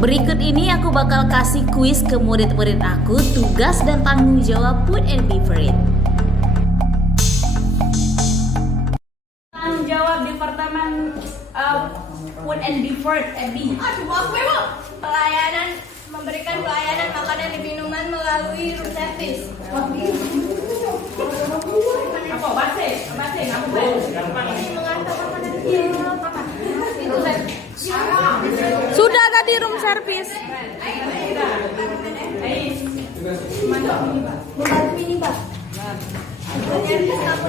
Berikut ini aku bakal kasih kuis ke murid-murid aku, tugas dan tanggung jawab Food and Beverage. Tanggung jawab Departemen Food and Beverage FB. Pelayanan, memberikan pelayanan makanan dan minuman melalui room service. Apa? Base, ngaku base. Ini mengantar makanan apa? Itu Sudah tadi room service. membantu ini, Pak. Service aku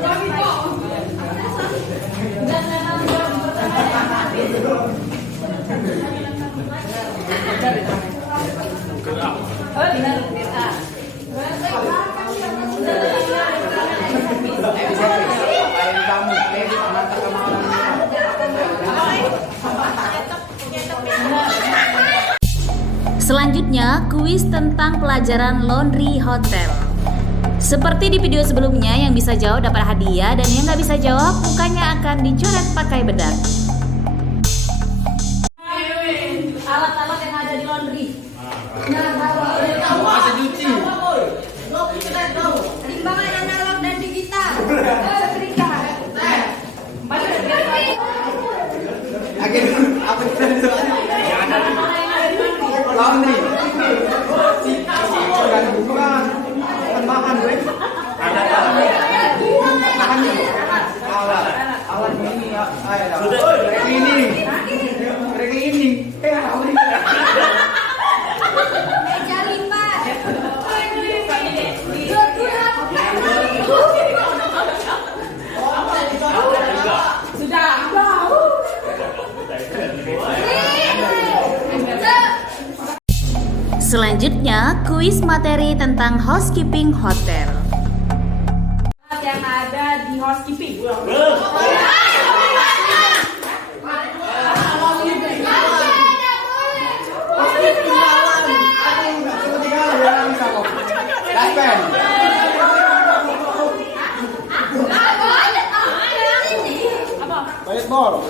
Selanjutnya, kuis tentang pelajaran laundry hotel. Seperti di video sebelumnya, yang bisa jawab dapat hadiah dan yang nggak bisa jawab mukanya akan dicoret pakai bedak. Alat-alat yang ada di laundry. timbangan analog dan digital. Setrika. Laundry. Bukan bahan, gue. Alat ini ya. Cleaning. Meja lipat. Selanjutnya, kuis materi tentang housekeeping hotel. Alat yang ada di housekeeping. Baseball.